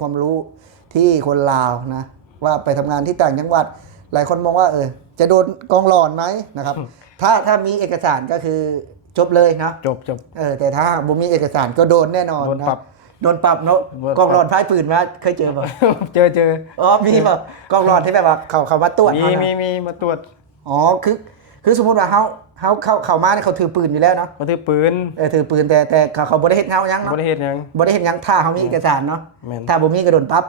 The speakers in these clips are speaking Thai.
ความรู้ที่คนลาวนะว่าไปทำงานที่ต่างจังหวัดหลายคนมองว่าจะโดนกองหลอนไหมนะครับถ้ามีเอกสารก็คือจบเลยนะจบแต่ถ้าบ่มีเอกสารก็โดนแน่นอนโดนปรับโดนปรับเนาะกองหลอนพายปืนมาเคยเจอป่ะ เจอมีแบบกองหลอนที่แบบว่าเขามาตรวจมีมาตรวจคือสมมติว่าเขามาเนี่ยเขาถือปืนอยู่แล้วเนาะมาถือปืนถือปืนแต่เขาบ่ได้เฮ็ดเงายังเนาะบ่ได้เฮ็ดหยังถ้าเขามีเอกสารเนาะถ้าบ่มีก็โดนปรับ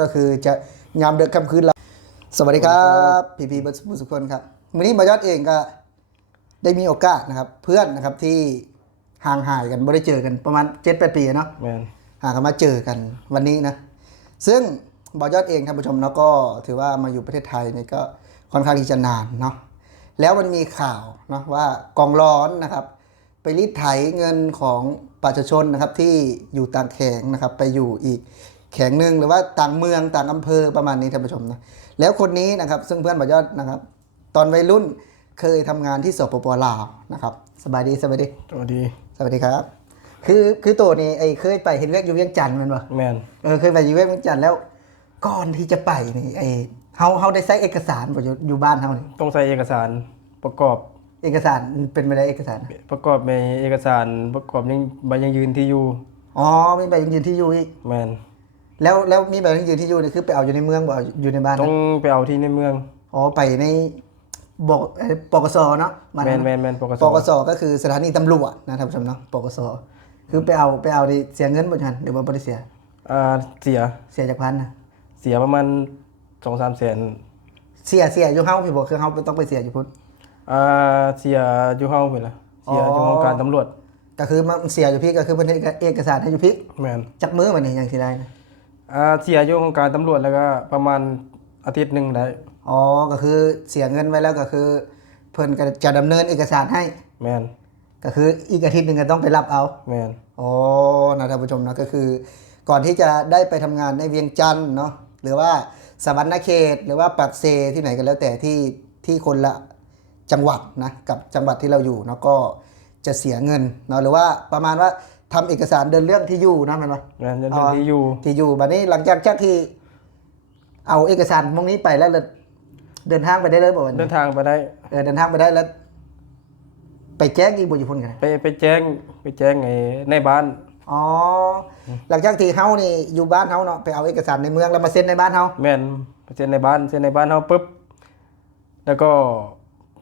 ก็คือจะยามดึกค่ำคืนละสวัสดีครับพี่เบิร์ดสุคนครับวันนี้บอยอดเองก็ได้มีโอกาสนะครับเพื่อนนะครับที่ห่างหายกันไม่ได้เจอกันประมาณ 7-8 ปีเนาะหากันมาเจอกันวันนี้นะซึ่งบอยอดเองท่านผู้ชมเนาะก็ถือว่ามาอยู่ประเทศไทยนี่ก็ค่อนข้างที่จะนานเนาะแล้วมันมีข่าวเนาะว่ากองร้อนนะครับไปรีดไถเงินของประชาชนนะครับที่อยู่ต่างแขงนะครับไปอยู่อีกแขงหนึ่งหรือว่าต่างเมืองต่างอำเภอประมาณนี้ท่านผู้ชมนะแล้วคนนี้นะครับซึ่งเพื่อนบอยอดนะครับตอนวัยรุ่นเคยทำงานที่สปป.ลาวนะครับสบายดีครับคือตัวนี้เคยไปเห็นเวียกอยู่เวียงจันทร์มันวะแมนเคยไปอยู่เวียงจันทร์แล้วก่อนที่จะไปนี่เฮาได้ใช้เอกสารอยู่บ้านเฮานี่ต้องใส่เอกสารประกอบเอกสารเป็นไม่ได้เอกสารประกอบในเอกสารประกอบยังใบยังยืนที่อยู่มีใบยังยืนที่อยู่อีกแมนแล้วมีใบยังยืนที่อยู่นี่คือไปเอาอยู่ในเมืองบ่อยู่ในบ้านต้องไปเอาที่ในเมืองไปในบอกปกสเนาะแมนปกสก็คือสถานีตำรวจนะท่านผู้ชมเนาะปกสคือไปเอาดิเสียเงินบ่ทันหรือว่าบ่ได้เสียเสียจากพันนะเสียประมาณ 2-3 แสนเสียอยู่เฮาพี่บอกคือเฮาต้องไปเสียอยู่พุ่นเสียอยู่เฮาพุ่นล่ะเสียอยู่ของการตำรวจก็คือมันเสียอยู่พี่ก็คือเพิ่นเอกสารให้อยู่พี่แม่นจักมื้อบัดนี้ยังสิได้นะเสียอยู่ของการตำรวจแล้วก็ประมาณอาทิตย์นึงได้ก็คือเสียเงินไว้แล้วก็คือเพิ่นก็จะดำเนินเอกสารให้แม่นก็คืออีกอาทิตย์นึงก็ต้องไปรับเอาแม่นนะท่านผู้ชมนะก็คือก่อนที่จะได้ไปทำงานในเวียงจันทน์เนาะหรือว่าสวรรณเขตหรือว่าปักเซที่ไหนก็แล้วแต่ที่คนละจังหวัดนะกับจังหวัดที่เราอยู่เนาะก็จะเสียเงินเนาะหรือว่าประมาณว่าทำเอกสารเดินเรื่องที่อยู่นะมันวะเดินเรื่องที่อยู่บัดนี้หลังจากที่เอาเอกสารพวกนี้ไปแล้วเดินทางไปได้เลยบ่เดินทางไปได้เดินทางไปได้แล้วไปแจ้งอีกบ่อยู่พุ่นกันไปแจ้งในบ้านหลังจากที่เฮานี่อยู่บ้านเฮาเนาะไปเอาเอกสารในเมืองแล้วมาเซ็นในบ้านเฮาแม่นไปเซ็นในบ้านเฮาปุ๊บแล้วก็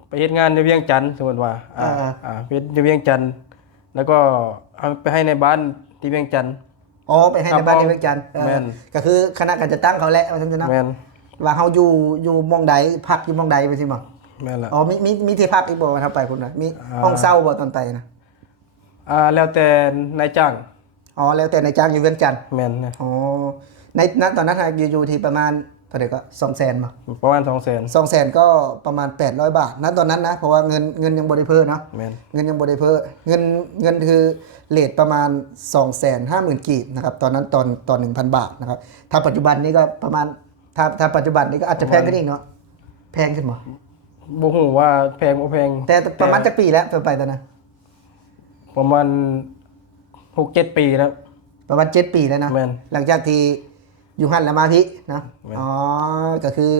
ไปเฮ็ดงานในเวียงจันทน์สมมุติว่าไปเฮ็ดในเวียงจันทน์แล้วก็เอาไปให้ในบ้านที่เวียงจันทน์ไปให้ในบ้านที่เวียงจันทน์ก็คือคณะการจัดตั้งเขาแหละว่าซั่นเนาะแม่นว่าเฮาอยู่หม้องใดพักอยู่หม้องใดไปสิบ่แม่นล่ะมีที่พักอีกบ่ครับไปพุ่นน่ะมีห้องเช่าบ่ตอนไปนะแล้วแต่นายจ้างแล้วแต่นายจ้างอยู่เวียงจันทน์แม่นนะในตอนนั้นอยู่ที่ประมาณเท่าไหร่ก็ 200,000 บ่ประมาณ 200,000 200,000ก็ประมาณ800 บาทณตอนนั้นนะเพราะว่าเงินยังบ่ได้เพิ่มเนาะเงินยังบ่ได้เพิ่มเงินคือเรทประมาณ 250,000 กีบนะครับตอนนั้นตอน 1,000 บาทนะครับถ้าปัจจุบันนี้ก็ประมาณถ้าปัจจุบันนี้ก็อาจจะแพงขึ้นอีกเนาะแพงขึ้นบ่ฮู้ว่าแพงบ่แพงแต่ประมาณจักปีแล้วไปตอนนั้นประมาณ 6-7 ปีแล้วประมาณ7 ปีแล้วนะหลังจากที่อยู่หั่นแล้วมาพี่นะก็คือ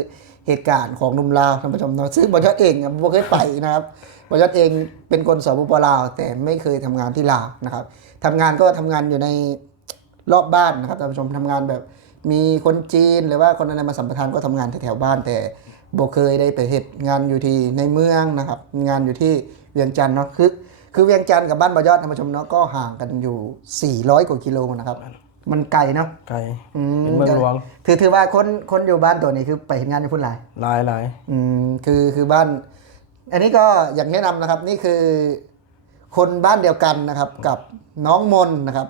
เหตุการณ์ของหนุ่มลาวท่านผู้ชมเนาะซึ่งบอยอดเองบ่เคยไปนะครับบอยอดเองเป็นคนสปป.ลาวแต่ไม่เคยทำงานที่ลาวนะครับทำงานก็ทำงานอยู่ในรอบบ้านนะครับท่านผู้ชมทำงานแบบมีคนจีนหรือว่าคนอะไรมาสัมปทานก็ทำงานแถวๆบ้านแต่บ่เคยได้ไปเฮ็ดงานอยู่ที่ในเมืองนะครับงานอยู่ที่เวียงจันทน์เนาะคือเวียงจันทน์กับบ้านบอยอดท่านผู้ชมเนาะก็ห่างกันอยู่400กว่ากิโลนะครับมันไกลเนาะไกลเป็นเมืองหลวงถือว่าคนอยู่บ้านตัวนี้คือไปเฮ็ดงานอยู่พุ่นหลายคือบ้านอันนี้ก็อยากแนะนำนะครับนี่คือคนบ้านเดียวกันนะครับกับน้องมนนะครับ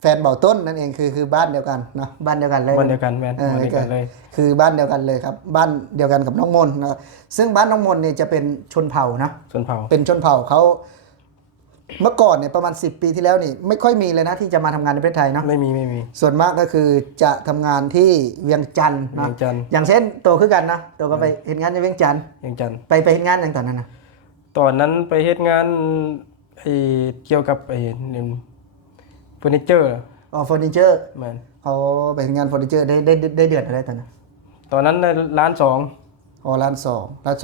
แฟนเบาต้นนั่นเองคือบ้านเดียวกันนะบ้านเดียวกันเลยบ้านเดียวกันแม่นบ้านเดียวกันเลยคือบ้านเดียวกันเลยครับบ้านเดียวกันกับน้องมนนะซึ่งบ้านน้องมนเนี่ยจะเป็นชนเผ่านะเป็นชนเผ่าเขาเมื่อก่อนเนี่ยประมาณ10 ปีที่แล้วนี่ไม่ค่อยมีเลยนะที่จะมาทำงานในประเทศไทยเนาะไม่มีส่วนมากก็คือจะทำงานที่เวียงจันทน์นะอย่างเช่นโตคือกันนะโตก็ไปเฮ็ดงานในเวียงจันทน์ไปเฮ็ดงานอย่างตอนนั้นนะตอนนั้นไปเฮ็ดงานเกี่ยวกับเฟอร์นิเจอร์เฟอร์นิเจอร์ เขาไปทำงานเฟอร์นิเจอร์ได้เดือนอะไรตอนนั้น ตอนนั้นได้ล้านสอง อ๋อล้านสอ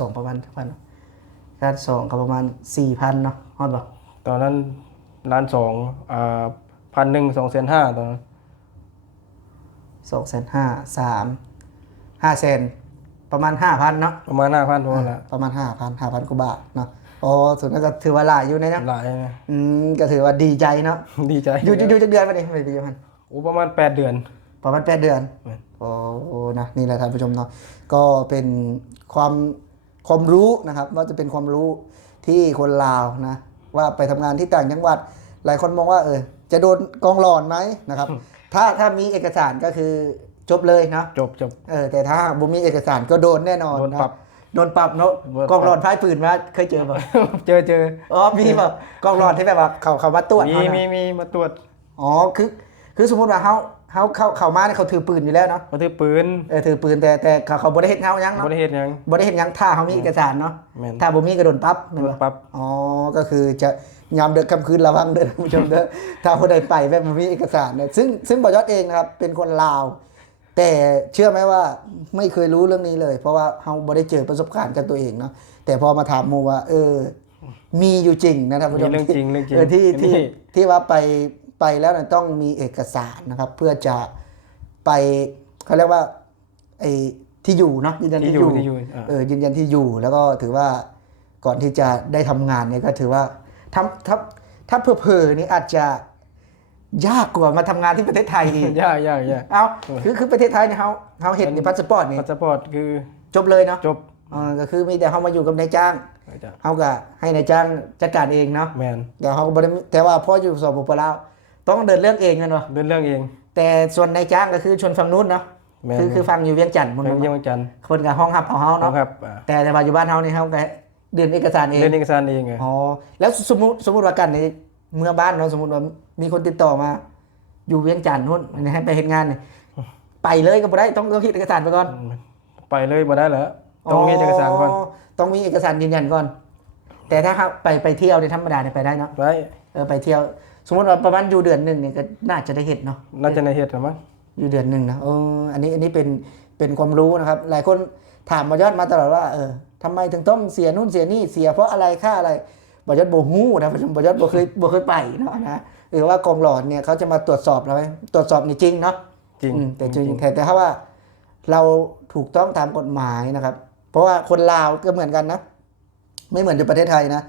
งประมาณเท่าไหร่ล้านสองก็ประมาณ4,000เนาะฮอดบ่ ตอนนั้นล้านสอง1,100 250,000ตอนนั้น 250,000 500,000ประมาณ 5,000เนาะ ประมาณ5,000พอละ ประมาณ 5,000 กว่าบาทเนาะอ๋อส่วนนั้นก็ถือว่าหลายอยู่นะ หลายนะ ก็ถือว่าดีใจเนาะ ดีใจ อยู่จักเดือนป่ะนี่ไม่ดีมัน โอ้ประมาณ8 เดือน ประมาณ8 เดือนโอ้นะนี่แหละท่านผู้ชมเนาะก็เป็นความรู้นะครับว่าจะเป็นความรู้ที่คนลาวนะว่าไปทำงานที่ต่างจังหวัดหลายคนมองว่าจะโดนกองหลอนไหมนะครับ ถ้ามีเอกสารก็คือจบเลยเนาะ จบ แต่ถ้าบ่มีเอกสารก็โดนแน่นอน โดนปรับ โดนปรับเนาะ โดนปรับ กองหลอนพายปืนมาเคยเจอป่ะ เจอ อ๋อมีแบบกองหลอนที่แบบว่าเขามาตรวจ มี เขานะ มีมาตรวจ อ๋อคือสมมติว่าเขามาเนี่ยเขาถือปืนอยู่แล้วเนาะ มาถือปืน ถือปืนแต่เขาบ่ได้เฮ็ดเงาหยัง บ่ เนาะ ได้เฮ็ดหยัง บ่ได้เฮ็ดหยังถ้าเขามีเอกสารเนาะ แม่น ถ้าบ่มีก็โดนปรับแม่น โดนปรับ อ๋อก็คือจะยามดึกค่ำคืนระวังเด้อท่านผู้ชมเด้อถ้าผู้ใดไปแบบบ่มีเอกสารเนี่ยซึ่งบ่ยอดเองนะครับเป็นคนลาว แต่เชื่อไหมว่าไม่เคยรู้เรื่องนี้เลย เพราะว่าเราบ่ได้เจอประสบการณ์กับตัวเองเนาะแต่พอมาถามหมู่ว่ามีอยู่จริงนะท่านผู้ชม มีเรื่องจริง ที่ว่าไปแล้วเนี่ยต้องมีเอกสารนะครับ เพื่อจะไปเขาเรียกว่าไอ้ที่อยู่เนาะยืนยันที่อยู่ ที่อยู่ ยืนยันที่อยู่แล้วก็ถือว่าก่อนที่จะได้ทำงานเนี่ยก็ถือว่าถ้าเผลอๆนี่อาจจะยากกว่ามาทำงานที่ประเทศไทยอีก ยาก เอาคือประเทศไทยเนี่ยเขาเห็นในพาสปอร์ตนี่ พาสปอร์ตคือ จบเลยเนาะ จบ ก็คือมีแต่เขามาอยู่กับนายจ้างเขาก็ให้นายจ้างจัดการเองเนาะ แมน แต่เขาก็บ่ได้แต่ว่าพออยู่สปปลาวต้องเดินเรื่องเองกันวะ เดินเรื่องเอง แต่ส่วนนายจ้างก็คือชนฝั่งนู้นเนาะ แม่น คือฟังอยู่เวียงจันทน์ เรื่องเยี่ยมจันทร์ คนกับห้องหับของเขาเนาะ ครับ แต่ว่าอยู่บ้านเขานี่เขาก็เดินเอกสารเอง เดินเอกสารเองไง อ๋อแล้วสมมุติว่ากันในเมื่อบ้านเนาะสมมุติว่ามีคนติดต่อมา อยู่เวียงจันทน์นู่นให้ไปเฮ็ดงานเนี่ยไปเลยก็บ่ได้ต้องเฮ็ดเอกสารไปก่อน ไปเลยมาได้แล้วต้องมีเอกสารก่อน ต้องมีเอกสารยืนยันก่อน แต่ถ้าไปเที่ยวในธรรมดาเนี่ยไปได้เนาะ ได้ ไปเที่ยว สมมติว่าประมาณอยู่เดือนหนึ่งเนี่ยก็น่าจะได้เห็นเนาะ น่าจะในเหตุหรือมั้ง อยู่เดือนหนึ่งนะอันนี้เป็นความรู้นะครับ หลายคนถามบอยอดมาตลอดว่าทำไมถึงต้องเสียนู่นเสียนี่เสียเพราะอะไรค่าอะไรบอยอดโบฮู้นะบอยอดบ่เคยไปเนาะนะว่ากองหลอดเนี่ยเขาจะมาตรวจสอบเราไหมตรวจสอบนี่จริงเนาะ จริง แต่จริงแต่ถ้าว่าเราถูกต้องตามกฎหมายนะครับ เพราะว่าคนลาวก็เหมือนกันนะ ไม่เหมือนอยู่ประเทศไทยนะ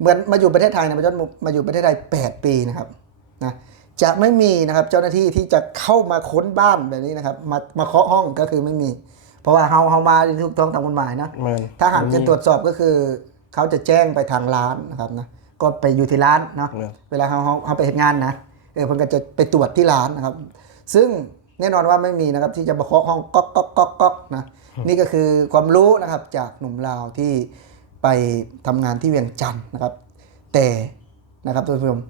เหมือนมาอยู่ประเทศไทยนะบอยอดมาอยู่ประเทศไทย8 ปีนะครับนะจะไม่มีนะครับเจ้าหน้าที่ที่จะเข้ามาค้นบ้านแบบนี้นะครับมาเคาะห้องก็คือไม่มี เพราะว่าเฮามาถูกต้องตามกฎหมายนะ แม่น ถ้าหากจะตรวจสอบก็คือเขาจะแจ้งไปทางร้านนะครับนะก็ไปอยู่ที่ร้านเนาะ แม่น เวลาเขาไปเฮ็ดงานนะเพิ่นก็จะไปตรวจที่ร้านนะครับ ซึ่งแน่นอนว่าไม่มีนะครับที่จะมาเคาะห้องก๊อกก๊อกก๊อกก๊อกนะนี่ก็คือความรู้นะครับจากหนุ่มลาวที่ไปทำงานที่เวียงจันทร์นะครับ แต่นะครับท่านผู้ชม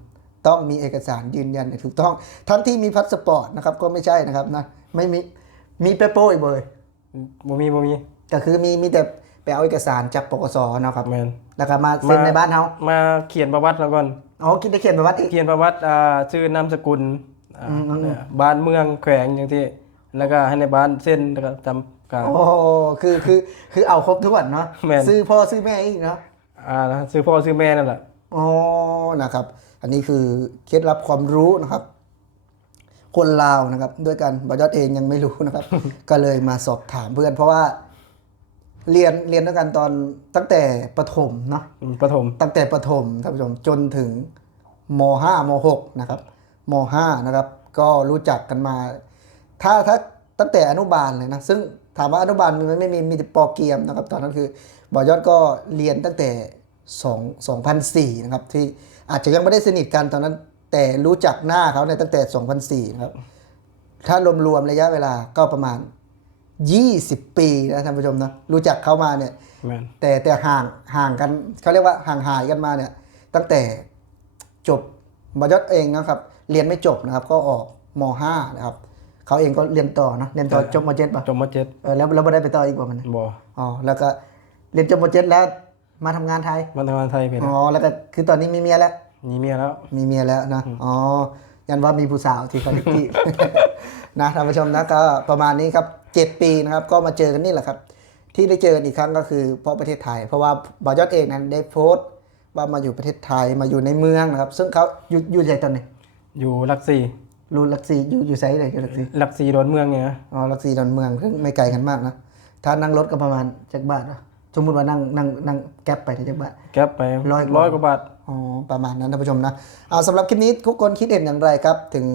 ต้องมีเอกสารยืนยันถูกต้องทั้งที่มีพาสปอร์ตนะครับก็ไม่ใช่นะครับนะไม่มีเปโป้อีกเลย บ่มี ก็คือมีแต่ไปเอาเอกสารจากปกสนะครับ แม่น แล้วก็มาเซ็นในบ้านเขา มาเขียนประวัติแล้วก่อน คิดได้เขียนประวัติอีก เขียนประวัติชื่อนามสกุลบ้านเมืองแขวงอย่างที่แล้วก็ให้ในบ้านเส้นแล้วก็จำการ โอ้คือเอาครบทุกวันเนาะ แม่น ซื้อพ่อซื้อแม่อีกเนาะ ซื้อพ่อซื้อแม่นั่นแหละ นะครับ อันนี้คือเคล็ดลับความรู้นะครับ คนลาวนะครับ ด้วยกันบอยอดเองยังไม่รู้นะครับ ก็เลยมาสอบถามเพื่อน เพราะว่าเรียนด้วยกันตอนตั้งแต่ประถมเนาะ ประถม ตั้งแต่ประถมท่านผู้ชมจนถึงม.5 ม.6 นะครับม.5 นะครับ ก็รู้จักกันมา ถ้าตั้งแต่อนุบาลเลยนะซึ่งถามว่าอนุบาลไม่มีแต่ปอเกียมนะครับ ตอนนั้นคือบอยอดก็เรียนตั้งแต่2004นะครับที่อาจจะยังไม่ได้สนิทกันตอนนั้น แต่รู้จักหน้าเขาในตั้งแต่2004นะครับถ้ารวมๆระยะเวลาก็ประมาณ20 ปีนะท่านผู้ชมนะรู้จักเขามาเนี่ย แม่น แต่ห่างกันเขาเรียกว่าห่างหายกันมาเนี่ยตั้งแต่จบบอยอดเองนะครับเรียนไม่จบนะครับก็ออกม.5 นะครับเขาเองก็เรียนต่อนะเรียนต่อจบม.7 ป่ะ จบมา7 แล้วไม่ได้ไปต่ออีกว่ามัน บ่ แล้วก็เรียนจบม.7 แล้วมาทำงานไทย มาทำงานไทยเป็น แล้วก็คือตอนนี้มีเมียแล้ว มีเมียแล้ว มีเมียแล้วนะ ยันว่ามีผู้สาวที่เขาได้จีบ นะท่านผู้ชมนะก็ประมาณนี้ครับ7 ปีนะครับก็มาเจอกันนี่แหละครับที่ได้เจอกันอีกครั้งก็คือเพราะประเทศไทยเพราะว่าบ่าวยอดเองนั้นได้โพสต์ว่ามาอยู่ประเทศไทยมาอยู่ในเมืองนะครับซึ่งเขาอยู่ไหนตอนนี้ อยู่หลักสี่ รูหลักสี่อยู่ไซส์ไหนอยู่หลักสี่ หลักสี่ดอนเมืองเนี่ยนะ อ๋อหลักสี่ดอนเมืองซึ่งไม่ไกลกันมากนะถ้านั่งรถก็ประมาณจักบาทนะสมมติว่านั่งแก๊ปไปที่จักบาท แก๊ปไป ร้อย กว่าบาท อ๋อประมาณนั้นท่านผู้ชมนะเอาสำหรับคลิปนี้ทุกคนคิดเห็นอย่างไรครับ ถึง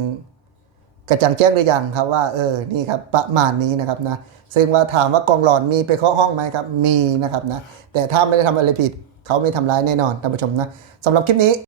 กระจ่างแจ้งหรือยังครับว่านี่ครับประมาณนี้นะครับนะซึ่งว่าถามว่ากองหลอนมีไปเคาะห้องไหมครับมีนะครับนะแต่ถ้าไม่ได้ทำอะไรผิดเขาไม่ทำร้ายแน่นอนท่านผู้ชมนะสำหรับคลิปนี้